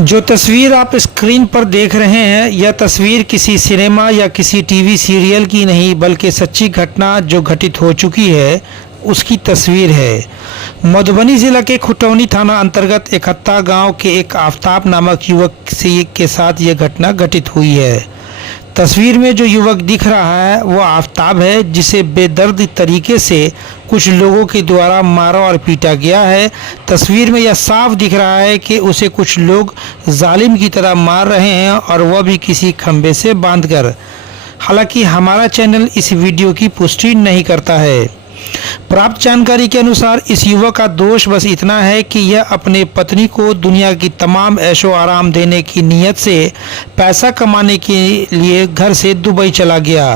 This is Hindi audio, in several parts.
जो तस्वीर आप स्क्रीन पर देख रहे हैं यह तस्वीर किसी सिनेमा या किसी टीवी सीरियल की नहीं बल्कि सच्ची घटना जो घटित हो चुकी है उसकी तस्वीर है। मधुबनी जिला के खुटौनी थाना अंतर्गत इकहत्ता गांव के एक आफताब नामक युवक के साथ यह घटना घटित हुई है। तस्वीर में जो युवक दिख रहा है वो आफताब है जिसे बेदर्द तरीके से कुछ लोगों के द्वारा मारा और पीटा गया है। तस्वीर में यह साफ दिख रहा है कि उसे कुछ लोग जालिम की तरह मार रहे हैं और वह भी किसी खंबे से बांधकर। हालांकि हमारा चैनल इस वीडियो की पुष्टि नहीं करता है। प्राप्त जानकारी के अनुसार इस युवक का दोष बस इतना है कि यह अपने पत्नी को दुनिया की तमाम ऐशो आराम देने की नीयत से पैसा कमाने के लिए घर से दुबई चला गया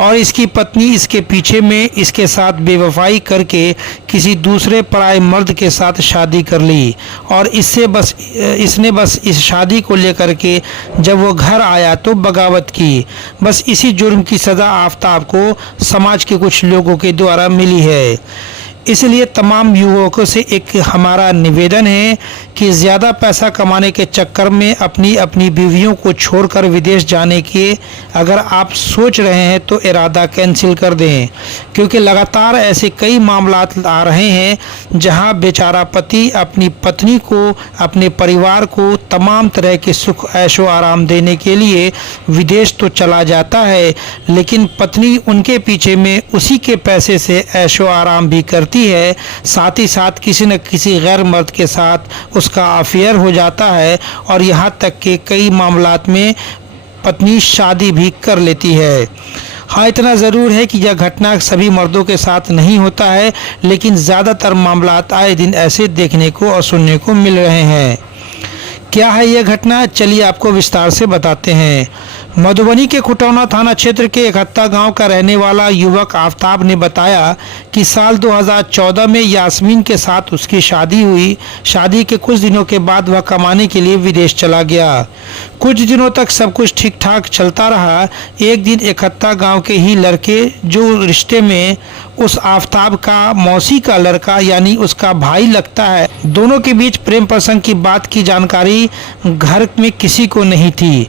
और इसकी पत्नी इसके पीछे में इसके साथ बेवफाई करके किसी दूसरे पराये मर्द के साथ शादी कर ली और इसने बस इस शादी को लेकर के जब वो घर आया तो बगावत की। बस इसी जुर्म की सज़ा आफताब को समाज के कुछ लोगों के द्वारा मिली है। इसलिए तमाम युवकों से एक हमारा निवेदन है कि ज़्यादा पैसा कमाने के चक्कर में अपनी अपनी बीवियों को छोड़कर विदेश जाने के अगर आप सोच रहे हैं तो इरादा कैंसिल कर दें, क्योंकि लगातार ऐसे कई मामलात आ रहे हैं जहां बेचारा पति अपनी पत्नी को, अपने परिवार को तमाम तरह के सुख ऐशो आराम देने के लिए विदेश तो चला जाता है, लेकिन पत्नी उनके पीछे में उसी के पैसे से ऐशो आराम भी करती है। साथ ही साथ किसी न किसी गैर मर्द के साथ उसका अफेयर हो जाता है और यहाँ तक कि कई मामलात में पत्नी शादी भी कर लेती है। हाँ, इतना ज़रूर है कि यह घटना सभी मर्दों के साथ नहीं होता है, लेकिन ज़्यादातर मामलात आए दिन ऐसे देखने को और सुनने को मिल रहे हैं। क्या है यह घटना, चलिए आपको विस्तार से बताते हैं। मधुबनी के खुटौना थाना क्षेत्र के इकहत्ता गांव का रहने वाला युवक आफताब ने बताया कि साल 2014 में यास्मीन के साथ उसकी शादी हुई। शादी के कुछ दिनों के बाद वह कमाने के लिए विदेश चला गया। कुछ दिनों तक सब कुछ ठीक ठाक चलता रहा। एक दिन इकहत्ता गांव के ही लड़के जो रिश्ते में उस आफताब का मौसी का लड़का यानी उसका भाई लगता है, दोनों के बीच प्रेम प्रसंग की बात की जानकारी घर में किसी को नहीं थी।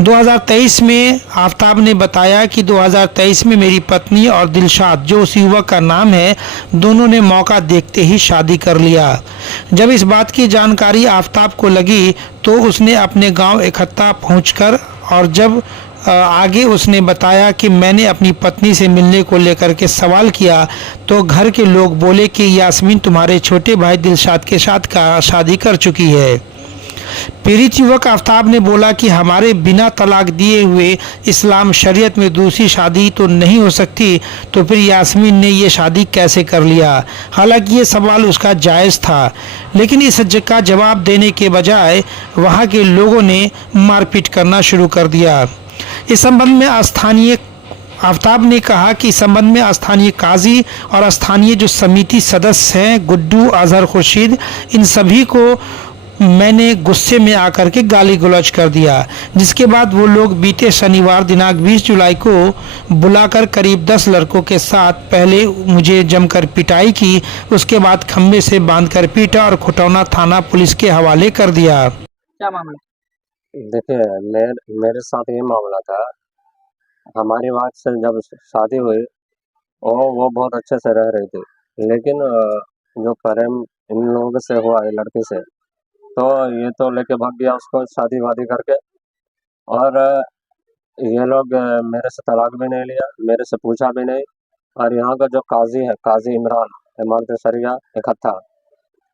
2023 में आफताब ने बताया कि 2023 में मेरी पत्नी और दिलशाद जो उस युवक का नाम है, दोनों ने मौका देखते ही शादी कर लिया। जब इस बात की जानकारी आफताब को लगी तो उसने अपने गांव इकहत्ता पहुंचकर और जब आगे उसने बताया कि मैंने अपनी पत्नी से मिलने को लेकर के सवाल किया तो घर के लोग बोले कि यास्मीन तुम्हारे छोटे भाई दिलशाद के साथ शादी कर चुकी है। पीड़ित युवक आफताब ने बोला कि हमारे बिना तलाक दिए हुए इस्लाम शरीयत में दूसरी शादी तो नहीं हो सकती, तो फिर यास्मीन ने ये शादी कैसे कर लिया। हालांकि ये सवाल उसका जायज़ था, लेकिन इस का जवाब देने के बजाय वहाँ के लोगों ने मारपीट करना शुरू कर दिया। इस संबंध में आफताब ने कहा कि इस संबंध में स्थानीय काजी और स्थानीय जो समिति सदस्य हैं गुड्डू, अजहर, खुर्शीद, इन सभी को मैंने गुस्से में आकर के गाली गलौज कर दिया, जिसके बाद वो लोग बीते शनिवार दिनांक 20 जुलाई को बुलाकर करीब 10 लड़कों के साथ पहले मुझे जमकर पिटाई की, उसके बाद खंबे से बांधकर पीटा और खुटौना थाना पुलिस के हवाले कर दिया। क्या मामला? देखिए, मेरे साथ ये मामला था। हमारी बात से जब शादी हुई और वो बहुत अच्छे से रह रही थी, लेकिन जो प्रेम इन लोगों से हुआ है लड़की से, तो ये तो लेके भाग गया उसको शादी वादी करके। और ये लोग मेरे से तलाक भी नहीं लिया, मेरे से पूछा भी नहीं। और यहाँ का जो काजी है, काजी इमरान इमारत शरिया इकहत्ता,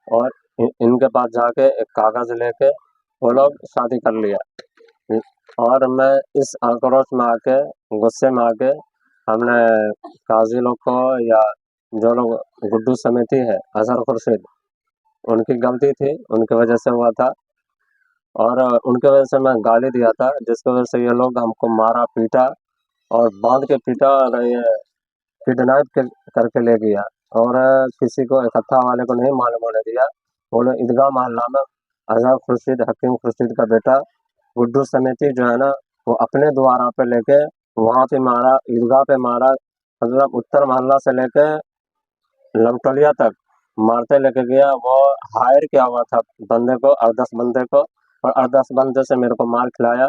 और इनके पास जाके एक कागज़ लेके वो लोग शादी कर लिया। और मैं इस आक्रोश में आके, गुस्से में आके, हमने काजी लोग को या जो लोग गुड्डू समिति है, अजहर, खुर्शीद, उनकी गलती थी, उनकी वजह से हुआ था और उनके वजह से मैं गाली दिया था, जिसकी वजह से ये लोग हमको मारा, पीटा और बांध के पीटा और ये किडनैप करके ले गया। और किसी को इकट्ठा वाले को नहीं मालूम होने दिया। वो लोग ईदगाह मोहल्ला में अजहर खुर्शीद, हकीम खुर्शीद का बेटा गुड्डू समिति जो है ना, वो अपने द्वारा पे लेके वहाँ पे मारा, ईदगाह पे मारा। मतलब उत्तर मोहल्ला से लेके लमटोलिया तक मारते लेके गया। वो हायर किया हुआ था बंदे को, और 10 बंदे को, और 8-10 बंदे से मेरे को मार खिलाया।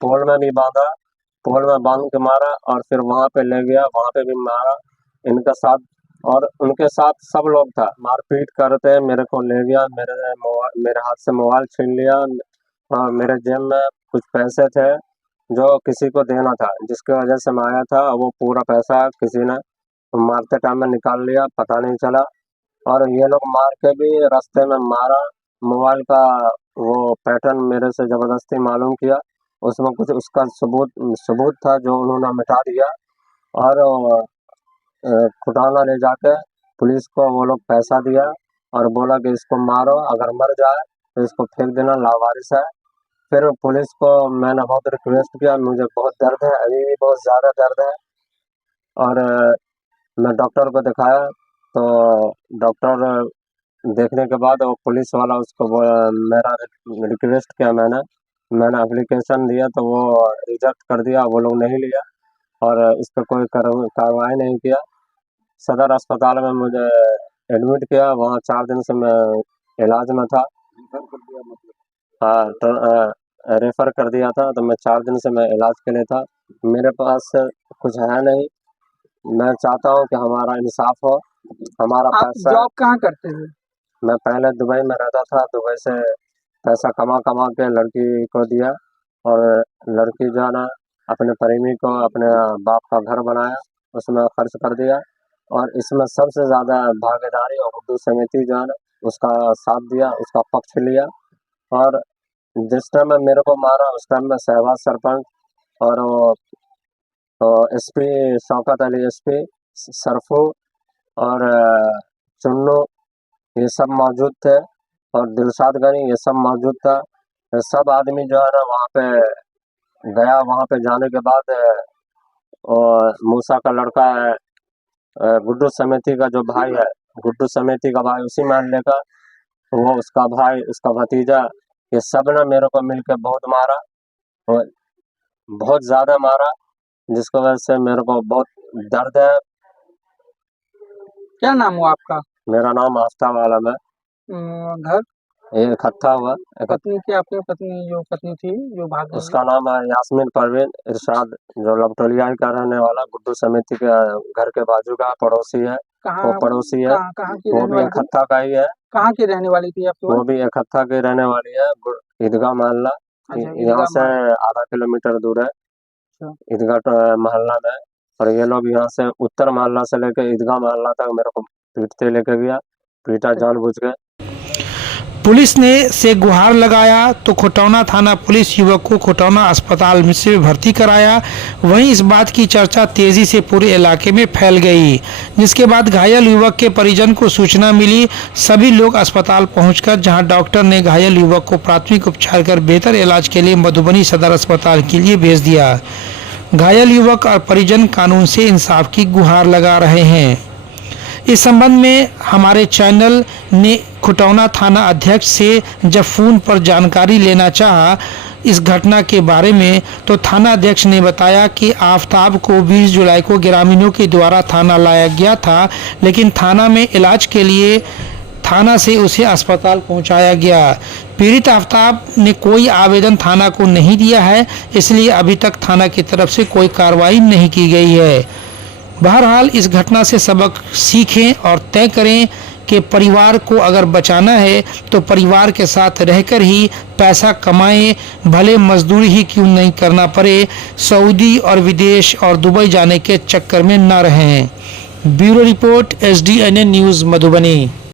पोल में भी बांधा, पोल में बांध के मारा और फिर वहाँ पे ले गया, वहाँ पे भी मारा इनके साथ। और उनके साथ सब लोग था, मारपीट करते मेरे को ले गया, मेरे हाथ से मोबाइल छीन लिया और मेरे जेब में कुछ पैसे थे जो किसी को देना था, जिसकी वजह से मैं आया था। वो पूरा पैसा किसी ने मारते टाइम में निकाल लिया, पता नहीं चला। और ये लोग मार के भी रास्ते में मारा, मोबाइल का वो पैटर्न मेरे से ज़बरदस्ती मालूम किया, उसमें कुछ उसका सबूत था जो उन्होंने मिटा दिया। और खुटाना ले जाके पुलिस को वो लोग पैसा दिया और बोला कि इसको मारो, अगर मर जाए तो इसको फेंक देना, लावारिस है। फिर पुलिस को मैंने बहुत रिक्वेस्ट किया, मुझे बहुत दर्द है, अभी भी बहुत ज़्यादा दर्द है। और मैं डॉक्टर को दिखाया तो डॉक्टर देखने के बाद वो पुलिस वाला मेरा रिक्वेस्ट किया, मैंने एप्लीकेशन दिया तो वो रिजेक्ट कर दिया, वो लोग नहीं लिया और इस पर कोई कार्रवाई नहीं किया। सदर अस्पताल में मुझे एडमिट किया, वहाँ 4 दिन से मैं इलाज में था। हाँ, तो रेफ़र कर दिया था, तो मैं 4 दिन से मैं इलाज के लिए था। मेरे पास कुछ है नहीं, मैं चाहता हूँ कि हमारा इंसाफ हो, हमारा आप पैसा। जॉब कहाँ करते थे? मैं पहले दुबई में रहता था, दुबई से पैसा कमा के लड़की को दिया और लड़की जो है ना अपने प्रेमी को अपने बाप का घर बनाया, उसमें खर्च कर दिया। और इसमें सबसे ज़्यादा भागीदारी और उर्दू समिति जो है ना उसका साथ दिया, उसका पक्ष लिया। और जिस टाइम में मेरे को मारा उस टाइम में शहबाज सरपंच और एसपी शौकत अली, एसपी सरफू और चुन्नू, ये सब मौजूद थे और दिलशाद गनी, ये सब मौजूद था। सब आदमी जो है ना वहाँ पे गया। वहाँ पे जाने के बाद मूसा का लड़का है, गुड्डू समेती का जो भाई है, गुड्डू समेती का भाई उसी महल्ले का, वो उसका भाई, उसका भतीजा, ये सब ने मेरे को मिलकर बहुत मारा और बहुत ज़्यादा मारा, जिसकी वजह से मेरे को बहुत दर्द है। क्या नाम हुआ आपका? मेरा नाम आफ्ताब आलम है। घर? ये इकट्ठा हुआ पत्नी की, आपकी पत्नी जो पत्नी थी जो भाग गई? उसका नाम है यास्मीन परवीन इरशाद, जो लबटोलिया का रहने वाला, गुड्डू समिति के घर के बाजू का पड़ोसी है। कहाँ वो पड़ोसी है, कहाँ की वो रहने भी वाली थी? इकट्ठा का ही है। कहाँ की रहने वाली थी आपकी वो वाइफ? भी इकट्ठा की रहने वाली है, ईदगाह मोहल्ला। अच्छा, यहाँ ईदगाह से मोहल्ला। आधा किलोमीटर दूर है अच्छा। ईदगाह मोहल्ला में। और ये लोग यहाँ से उत्तर मोहल्ला से लेकर ईदगाह मोहल्ला तक मेरे को पीटते लेकर गया, पीटा जानबूझ के। पुलिस ने से गुहार लगाया तो खुटौना थाना पुलिस युवक को खुटौना अस्पताल में से भर्ती कराया। वहीं इस बात की चर्चा तेजी से पूरे इलाके में फैल गई, जिसके बाद घायल युवक के परिजन को सूचना मिली। सभी लोग अस्पताल पहुंचकर जहां डॉक्टर ने घायल युवक को प्राथमिक उपचार कर बेहतर इलाज के लिए मधुबनी सदर अस्पताल के लिए भेज दिया। घायल युवक और परिजन कानून से इंसाफ की गुहार लगा रहे हैं। इस संबंध में हमारे चैनल ने खुटौना थाना अध्यक्ष से जब फ़ोन पर जानकारी लेना चाहा इस घटना के बारे में, तो थाना अध्यक्ष ने बताया कि आफ्ताब को 20 जुलाई को ग्रामीणों के द्वारा थाना लाया गया था, लेकिन थाना में इलाज के लिए थाना से उसे अस्पताल पहुंचाया गया। पीड़ित आफ्ताब ने कोई आवेदन थाना को नहीं दिया है, इसलिए अभी तक थाना की तरफ से कोई कार्रवाई नहीं की गई है। बहरहाल इस घटना से सबक सीखें और तय करें कि परिवार को अगर बचाना है तो परिवार के साथ रहकर ही पैसा कमाएं, भले मजदूरी ही क्यों नहीं करना पड़े, सऊदी और विदेश और दुबई जाने के चक्कर में न रहें। Bureau report SDNN news Madhubani.